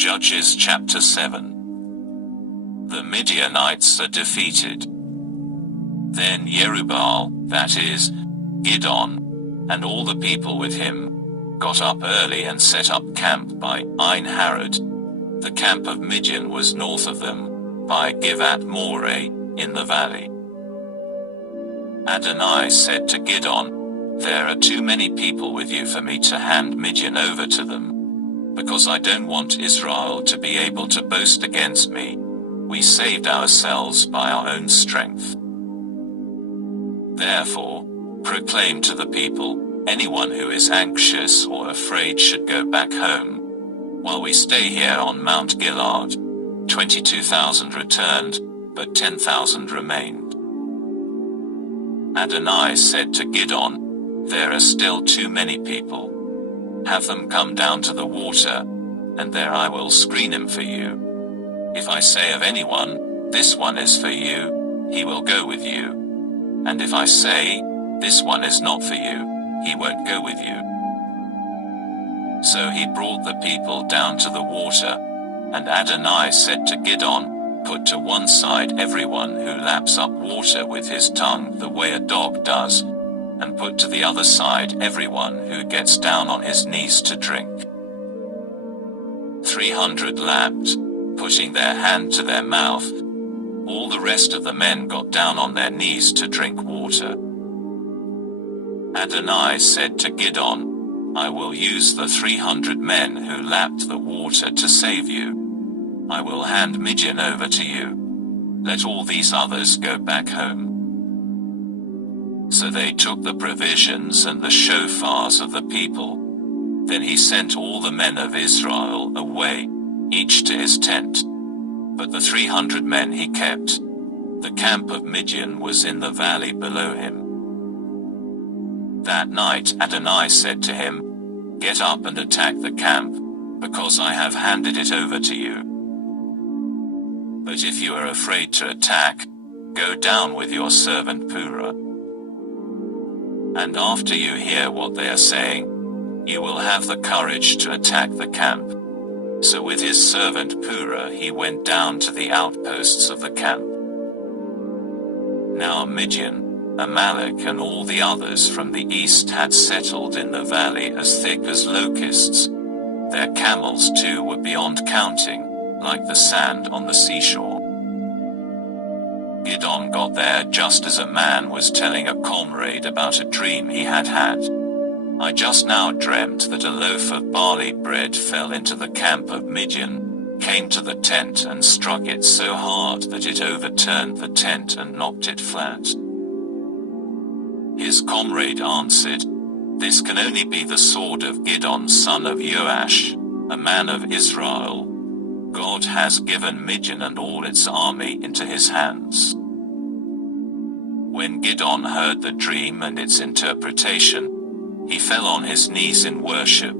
Judges chapter 7. The Midianites are defeated. Then Jerubbaal, that is, Gideon, and all the people with him, got up early and set up camp by Ein Harod. The camp of Midian was north of them, by Givat Moreh, in the valley. Adonai said to Gideon, "There are too many people with you for me to hand Midian over to them. Because I don't want Israel to be able to boast against me. We saved ourselves by our own strength. Therefore, proclaim to the people, anyone who is anxious or afraid should go back home. While we stay here on Mount Gilead, 22,000 returned, but 10,000 remained." Adonai said to Gideon, "There are still too many people. Have them come down to the water, and there I will screen him for you. If I say of anyone, 'This one is for you,' he will go with you. And if I say, 'This one is not for you,' he won't go with you." So he brought the people down to the water, and Adonai said to Gideon, "Put to one side everyone who laps up water with his tongue the way a dog does, and put to the other side everyone who gets down on his knees to drink." 300 lapped, putting their hand to their mouth. All the rest of the men got down on their knees to drink water. Adonai said to Gideon, "I will use the 300 men who lapped the water to save you. I will hand Midian over to you. Let all these others go back home." So they took the provisions and the shofars of the people. Then he sent all the men of Israel away, each to his tent. But the 300 men he kept. The camp of Midian was in the valley below him. That night Adonai said to him, "Get up and attack the camp, because I have handed it over to you. But if you are afraid to attack, go down with your servant Purah. And after you hear what they are saying, you will have the courage to attack the camp." So with his servant Purah he went down to the outposts of the camp. Now Midian, Amalek and all the others from the east had settled in the valley as thick as locusts. Their camels too were beyond counting, like the sand on the seashore. Gideon got there just as a man was telling a comrade about a dream he had had. "I just now dreamt that a loaf of barley bread fell into the camp of Midian, came to the tent and struck it so hard that it overturned the tent and knocked it flat." His comrade answered, "This can only be the sword of Gideon son of Joash, a man of Israel. God has given Midian and all its army into his hands." When Gideon heard the dream and its interpretation, he fell on his knees in worship.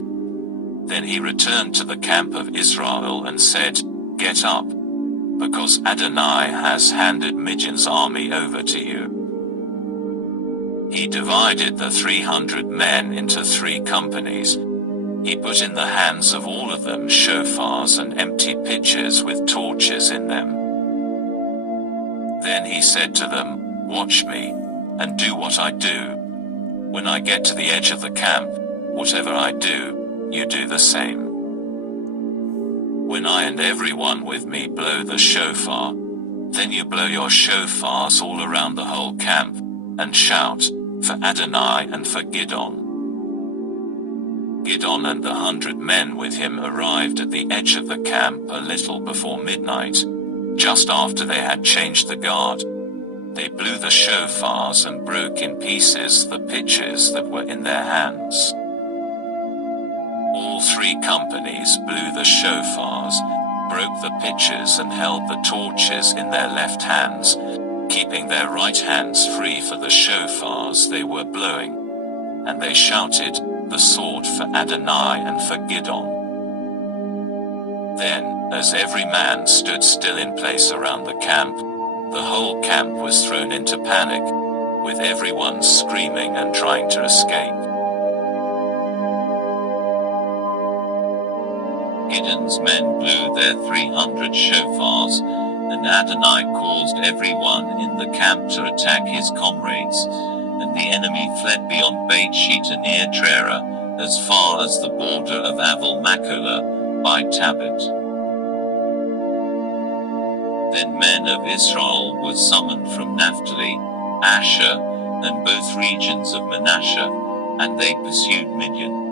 Then he returned to the camp of Israel and said, "Get up, because Adonai has handed Midian's army over to you." He divided the 300 men into 3 companies. He put in the hands of all of them shofars and empty pitchers with torches in them. Then he said to them, "Watch me, and do what I do. When I get to the edge of the camp, whatever I do, you do the same. When I and everyone with me blow the shofar, then you blow your shofars all around the whole camp, and shout, for Adonai and for Gideon." Gideon and the 100 men with him arrived at the edge of the camp a little before midnight, just after they had changed the guard. They blew the shofars and broke in pieces the pitchers that were in their hands. All 3 companies blew the shofars, broke the pitchers and held the torches in their left hands, keeping their right hands free for the shofars they were blowing. And they shouted, "The sword for Adonai and for Gideon." Then, as every man stood still in place around the camp, the whole camp was thrown into panic, with everyone screaming and trying to escape. Gideon's men blew their 300 shofars, and Adonai caused everyone in the camp to attack his comrades, and the enemy fled beyond Beit Shita near Trera, as far as the border of Aval Machola, by Tabit. Then men of Israel were summoned from Naphtali, Asher, and both regions of Manasseh, and they pursued Midian.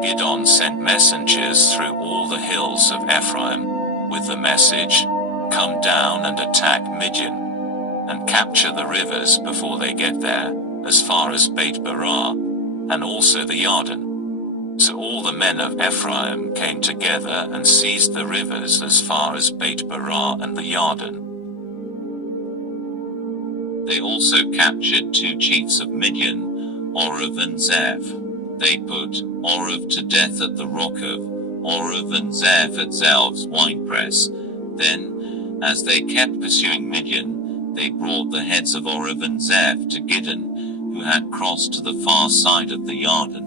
Gideon sent messengers through all the hills of Ephraim, with the message, "Come down and attack Midian, and capture the rivers before they get there, as far as Beit Barah, and also the Yarden." So all the men of Ephraim came together and seized the rivers as far as Beit Barah and the Yarden. They also captured 2 chiefs of Midian, Orav and Zeph. They put Orav to death at the rock of Orav and Zeph at Zelph's winepress. Then, as they kept pursuing Midian, they brought the heads of Orav and Zeph to Gideon, who had crossed to the far side of the Yarden.